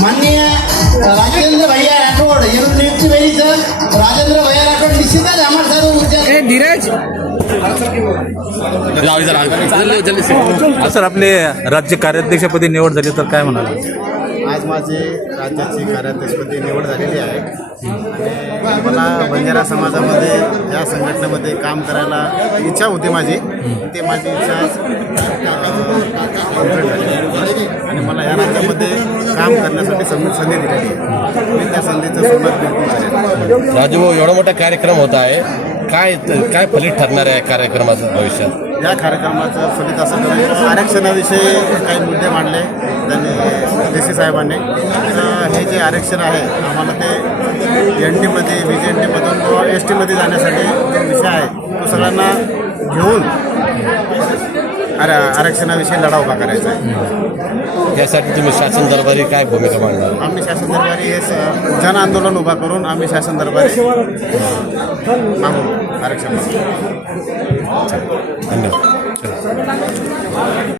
माननीय राजेंद्र भैया राठोड यांनी नियुक्ती वेळी सर राजेंद्र भैया राठोड निश्चितच आम्हाला सर्व उद्या धीरज. सर. आपले राज्य कार्याध्यक्षपदी निवड झाली तर काय म्हणाल? आज माझी राज्याची कार्याध्यक्षपदी निवड झालेली आहे. आणि मला बंजारा समाजामध्ये या संघटनेमध्ये काम करायला इच्छा होती माझी. ती माझी इच्छा आज, अ, complete झाली. आणि मला या राज्यामध्ये काम करण्यासाठी संधी संधी दिलेली आहे. मी त्या संधीचं सोबत बिलकुल करेन राजू भाऊ एवढा मोठा कार्यक्रम होत आहे. काय काय फलित ठरणार आहे कार्यक्रमाचं भविष्यात? या कार्यक्रमाचं फलित असं आरक्षणाविषयी काही मुद्दे मांडले त्यांनी डी सी साहेबांनी हे जे आरक्षण आहे आम्हाला ते एन टीमध्ये व्ही जी एन टीमधून किंवा एस टीमध्ये जाण्यासाठी जो विषय आहे तो सगळ्यांना घेऊन आर आरक्षणाविषयी लढा उभा करायचा आहे त्यासाठी तुम्ही शासन दरबारी काय भूमिका मांडणार? आम्ही शासन दरबारी हे जन आंदोलन उभा करून आम्ही शासन दरबारी मागू आरक्षण. धन्यवाद.